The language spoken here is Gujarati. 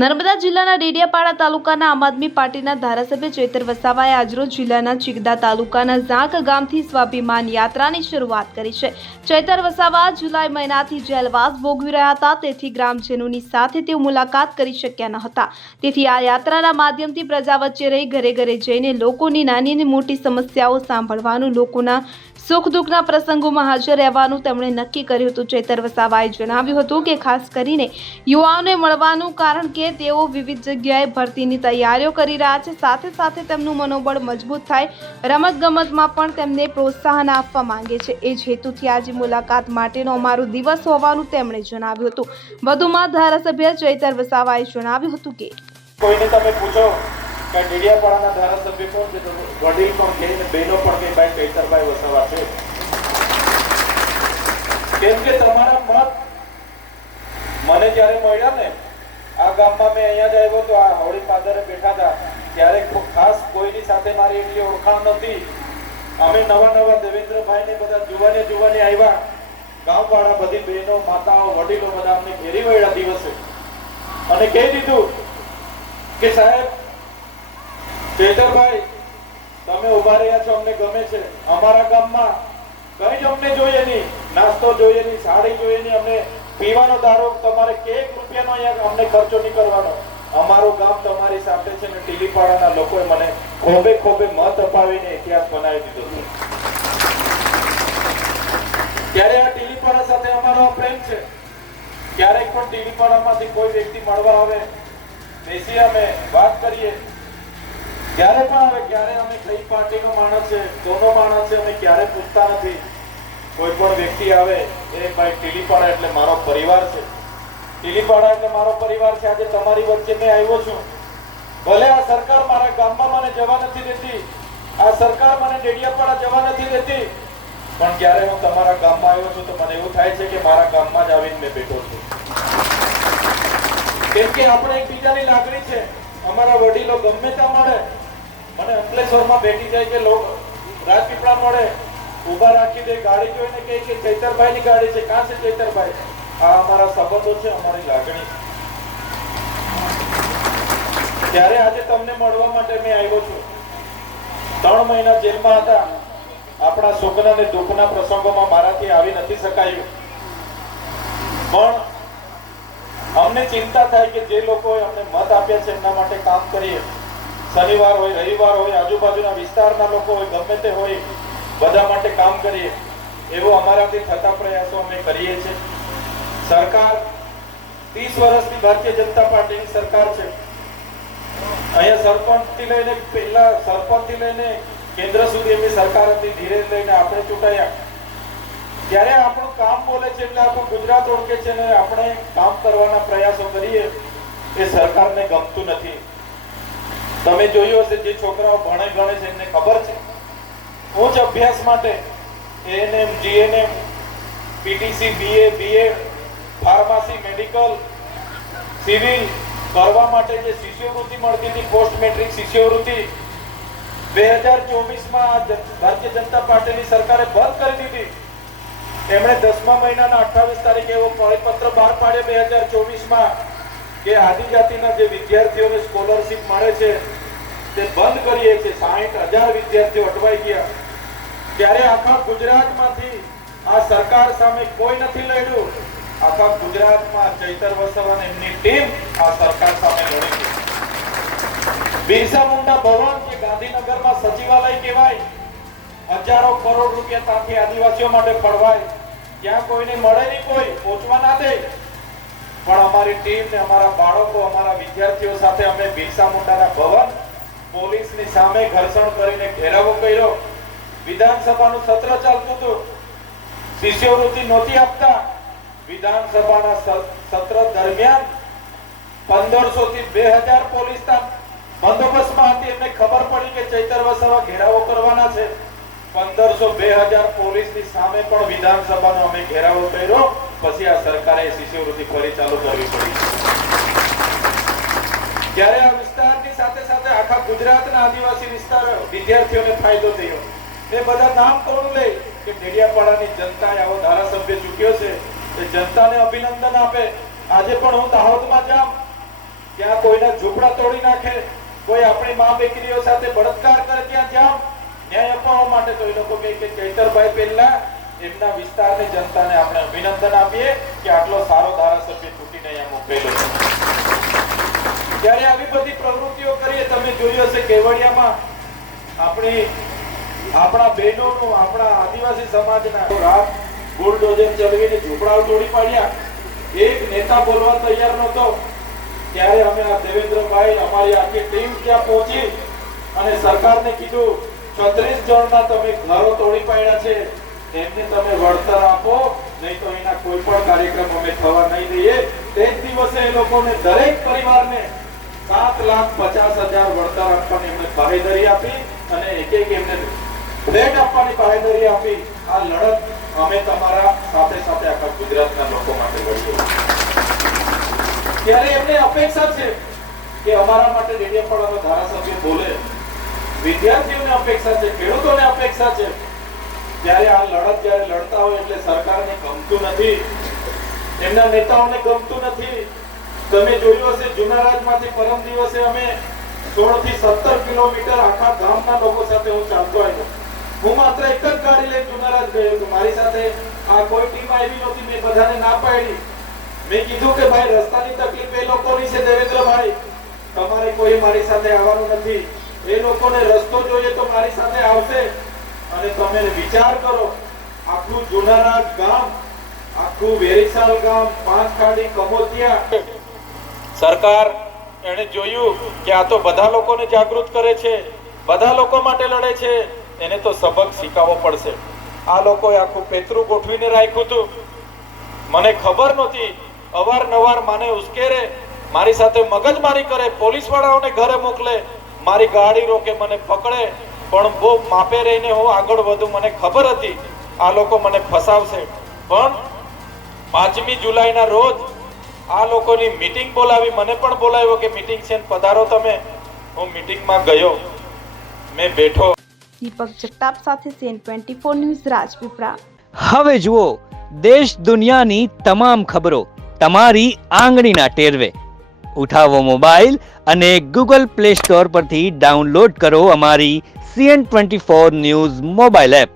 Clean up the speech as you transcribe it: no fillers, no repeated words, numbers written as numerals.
નર્મદા જિલ્લાના ડેડિયાપાડા તાલુકાના આમ આદમી પાર્ટીના ધારાસભ્ય ચૈતર વસાવાએ આજરોજ જિલ્લાના ચિગદા તાલુકાના ઝાંક ગામથી સ્વાભિમાન યાત્રાની શરૂઆત કરી છે। ચૈતર વસાવા જુલાઈ મહિનાથી જેલવાસ ભોગવી રહ્યા હતા, તેથી ગ્રામજનોની સાથે તેઓ મુલાકાત કરી શક્યા ન હતા। તેથી આ યાત્રાના માધ્યમથી પ્રજા વચ્ચે રહી ઘરે ઘરે જઈને લોકોની નાની અને મોટી સમસ્યાઓ સાંભળવાનું, લોકોના સુખ દુઃખના પ્રસંગોમાં હાજર રહેવાનું તેમણે નક્કી કર્યું હતું। ચૈતર વસાવાએ જણાવ્યું હતું કે ખાસ કરીને યુવાઓને મળવાનું કારણ કે તેઓ વિવિધ જગ્યાએ ભરતીની તૈયારીઓ કરી રહ્યા છે, સાથે સાથે તેમનું મનોબળ મજબૂત થાય, રમતગમતમાં પણ તેમને પ્રોત્સાહન આપવા માંગે છે। એ જ હેતુથી આજે મુલાકાત માટેનો અમારો દિવસ હોવાનું તેમણે જણાવ્યું હતું। વધુમાં ધારાસભ્ય ચૈતર વસાવાએ જણાવ્યું હતું કે કોઈને તમે પૂછો કે ડેડિયાપાડાના ધારાસભ્ય કોણ છે, તો વડીલ પણ કહે ને બહેનો પણ કહે ભાઈ ચૈતરભાઈ વસાવા છે। કેમ કે તમારા મત મને જ્યારે મળ્યા ને, આ ગામમાં મેં અહીંયા જ આવ્યો તો આ હોળી પાદરે બેઠા હતા ત્યારે ખાસ કોઈની સાથે મારી એટલી ઓળખાણ નથી। અમે નવા દેવેન્દ્રભાઈ ને બધા જુવાને આવ્યા, ગામવાળા બધી બહેનો માતાઓ વડીલો બધા અમને ઘેરી વળ્યા દિવસે અને કહી દીધું કે સાહેબ ચૈતરભાઈ તમે ઉભા રહ્યા છો, અમને ગમે છે। અમારા ગામમાં કઈ જ અમને જોઈએ નહીં, નાસ્તો જોઈએ નહીં, સાડી જોઈએ નહીં, અમને પીવાનો દારૂ તમારે એક રૂપિયાનો અહીંયા અમને ખર્ચો નહીં કરવાનો, અમારું ગામ તમારી સાથે છે ને ટીલીપાડાના લોકોએ મને ખોબે મત અપાવીને ઇતિહાસ બનાવી દીધો છે। ત્યારે આ ટીલીપાડા સાથે અમારો પ્રેમ છે। ક્યારેક પણ ટીલીપાડામાંથી કોઈ વ્યક્તિ મળવા આવે, બેસી અમે વાત કરીએ, જ્યારે પણ આવે ક્યારે અમે કઈ પાર્ટીનો માણસ છે, કોનો માણસ છે, અમે ક્યારે પૂછતા નથી। કોઈ પણ વ્યક્તિ આવે એ ભાઈ ટીલીપાડા એટલે મારો પરિવાર છે, ટીલીપાડા એટલે મારો પરિવાર છે। આજે તમારી વચ્ચે મેં આવ્યો છું, ભલે આ સરકાર મારા ગામમાં મને જવા નથી દેતી, આ સરકાર મને ડેડિયાપાડા જવા નથી દેતી, પણ જ્યારે હું તમારા ગામમાં આવ્યો છું તો મને એવું થાય છે કે મારા ગામમાં જ આવીને મેં બેઠો છું। કેમ કે આપણે એકબીજાની લાગણી છે। અમારા વડીલો ગમે ત્યાં મળે, મને અંકલેશ્વરમાં બેઠી જાય કે રાજપીપળા મળે, ઉભા રાખી દે, ગાડી જોઈને કહે કે ચૈતરભાઈની ગાડી છે, કાં છે ચૈતરભાઈ? આ અમારા સંબંધો છે, અમારી લાગણી છે। ત્યારે આજે તમને મળવા માટે મેં આવ્યો છું। 3 મહિના જેલમાં હતા, આપણા સુખના અને દુઃખના પ્રસંગોમાં મારાથી આવી નથી શકાયું, પણ અમને ચિંતા થાય કે જે લોકોએ અમને મત આપ્યા છે એમના માટે કામ કરીએ। શનિવાર હોય, રવિવાર હોય, આજુબાજુના વિસ્તારના લોકો હોય, ગમે તે હોય, બધા માટે કામ કરીએ, એવો અમારાથી થતા પ્રયાસો અમે કરીએ છીએ। સરકાર 30 વર્ષથી ભારતીય જનતા પાર્ટીની સરકાર છે। અહીંયા સરપંચથી લઈને કેન્દ્ર સુધી એમની સરકાર હતી, ધીરે લઈને આપણે ચૂંટાયા, ત્યારે આપણું કામ બોલે છે એટલે આપણું ગુજરાત ઓળખે છે ને આપણે કામ કરવાના પ્રયાસો કરીએ, એ સરકારને ગમતું નથી। તમે જોયું હશે, જે છોકરાઓ ભણે ગણે છે એમને ખબર છે, ઉચ્ચ અભ્યાસ માટે ANM, GNM, PTC, BA, BEd, pharmacy, medical, civil કરવા માટે જે શિષ્યવૃત્તિ મળતી હતી, પોસ્ટ મેટ્રિક શિષ્યવૃત્તિ 2024માં ભારતીય જનતા પાર્ટીની સરકારે બંધ કરી દીધી। એમણે 10મા મહિનાના 28 તારીખે એવો પરિપત્ર બહાર પાડ્યો 2024માં કે આદિજાતિના જે વિદ્યાર્થીઓને સ્કોલરશિપ મળે છે તે બંધ કરીએ છીએ। 60,000 વિદ્યાર્થીઓ અટવાઈ ગયા। ત્યારે આખા ગુજરાતમાંથી આ સરકાર સામે કોઈ નથી લડ્યું, આખા ગુજરાતમાં ચૈતર વસાવા અને એમની ટીમ આ સરકાર સામે લડી છે। બિરસા મુંડા ભવન જે ગાંધીનગરમાં સચિવાલય કહેવાય, હજારો કરોડ રૂપિયા ત્યાંથી આદિવાસીઓ માટે ફળવાય, ત્યાં કોઈને મળે નહીં, કોઈ પહોંચવા ના દે, પણ અમારી ટીમ ને અમારા બાળકો, અમારા વિદ્યાર્થીઓ સાથે અમે બિરસા મુંડાના ભવન પોલીસની સામે ઘર્ષણ કરીને ઘેરાવો કર્યો। વિધાનસભાનું સત્ર ચાલતું હતું, શિષ્યવૃત્તિ નહોતી આપતા, વિધાનસભાના સત્ર દરમિયાન 1500 થી 2000 પોલીસ બંદોબસ્તમાં હતી। એમને ખબર પડી કે ચૈતર વસાવા ઘેરાવો કરવાના છે, 1500-2000 પોલીસની સામે પણ વિધાનસભાનો અમે ઘેરાવો કર્યો। પછી આ સરકારે શિષ્યવૃત્તિ ફરી ચાલુ કરવી પડી। ત્યારે આ વિસ્તારની સાથે સાથે આખા ગુજરાતના આદિવાસી વિસ્તાર વિદ્યાર્થીઓને ફાયદો થયો। એ બધા નામ કોણ લે કે ડેડિયાપાડાની જનતાએ આવો ધારાસભ્ય ચૂક્યો છે, એ જનતાને અભિનંદન આપે। આજે પણ હું દાહોદમાં જામ ત્યાં કોઈના ઝૂંપડા તોડી નાખે, કોઈ આપણી મા બેકરીઓ સાથે બળાત્કાર કરે, ત્યાં જામ ન્યાય અપાવવા માટે તો એ લોકો કહે કે ચૈતરભાઈ પહેલા એમના વિસ્તારની જનતાને આપણે અભિનંદન આપીએ કે આટલો સારો ધારાસભ્ય ચૂંટીને અહીંયા મોકલેલો છે. ત્યારે આવી બધી પ્રવૃત્તિઓ કરીએ. તમે જોયું હશે કેવડિયામાં આપણા બહેનોનું, આપણા આદિવાસી સમાજના રાત બુલડોઝર ચલાવીને ઝૂંપડાઓ તોડી પાડ્યા. એક નેતા બોલવા તૈયાર નહોતો. ત્યારે અમે આ દેવેન્દ્રભાઈ, અમારી આખી ટીમ ત્યાં પહોંચી અને સરકારને કીધું 36 જણના તમે ઘરો તોડી પાડ્યા છે, એમને તમે વળતર આપો, નહીં તો એના કોઈ પણ કાર્યક્રમ અમે થવા નહીં દઈએ. તે જ દિવસે એ લોકોને દરેક પરિવારને 7,50,000 વળતર આપવાની એમને બાહેધરી આપી અને એક એમને ફ્લેટ આપવાની બાહેધરી આપી. આ લડત અમે તમારા સાથે સાથે આખા ગુજરાતના લોકો માટે લડીએ. ત્યારે એમને અપેક્ષા છે કે અમારા માટે ડેડિયાપાડાનો ધારાસભ્ય બોલે. વિદ્યાર્થીઓને અપેક્ષા છે, ખેડૂતોને અપેક્ષા છે. ત્યારે આ લડત જ્યારે લડતા હોય એટલે સરકારને ગમતું નથી, એમના નેતાઓને ગમતું નથી. તમે જોયું હશે જુનારાજમાંથી પરમ દિવસે અમે 16 થી 17 કિલોમીટર આખા ગામના લોકો સાથે હું ચાલતો આવ્યો. હું માત્ર એક જ ગાડી લઈને જુનારાજ ગયો હતો. મારી સાથે આ કોઈ ટીમ આવી નહોતી. મેં બધાને ના પાડી. મેં કીધું કે ભાઈ રસ્તાની તકલીફ એ લોકોની છે દેવેન્દ્રભાઈ, તમારે કોઈ મારી સાથે આવવાનું નથી. એ લોકોને રસ્તો જોઈએ તો મારી સાથે આવશે. અને તમે વિચાર કરો, આખું જુનારાજ ગામ, આખું વેરીસાલ ગામ, પાંચખાડી, કમોતિયા, સરકાર એને જોયું કે આ તો બધા લોકોને જાગૃત કરે છે, બધા લોકો માટે લડે છે, એને તો સબક શીખવવો પડશે. આ લોકોએ આખું પેતરું ગોઠવીને રાખ્યું હતું. મને ખબર નહોતી. અવારનવાર મને ઉશ્કેરે, મારી સાથે મગજમારી કરે, પોલીસ વાળાઓને ઘરે મોકલે, મારી ગાડી રોકે, મને પકડે. પણ બહુ માપે રહીને હું આગળ વધું. મને ખબર હતી આ લોકો મને ફસાવશે. પણ 5મી જુલાઈના રોજ આ લોકોની મીટિંગ બોલાવી, મને પણ બોલાવ્યો કે મીટિંગ છે પધારો તમે. હું મીટિંગમાં ગયો, મેં બેઠો. દીપક જગતાપ સાથે સીએન 24 ન્યૂઝ રાજપીપળા. હવે જુઓ દેશ દુનિયાની તમામ ખબરો તમારી આંગળીના ટેરવે. ઉઠાવો મોબાઈલ અને ગૂગલ પ્લે સ્ટોર પરથી ડાઉનલોડ કરો અમારી સીએન 24 ન્યૂઝ મોબાઈલ એપ.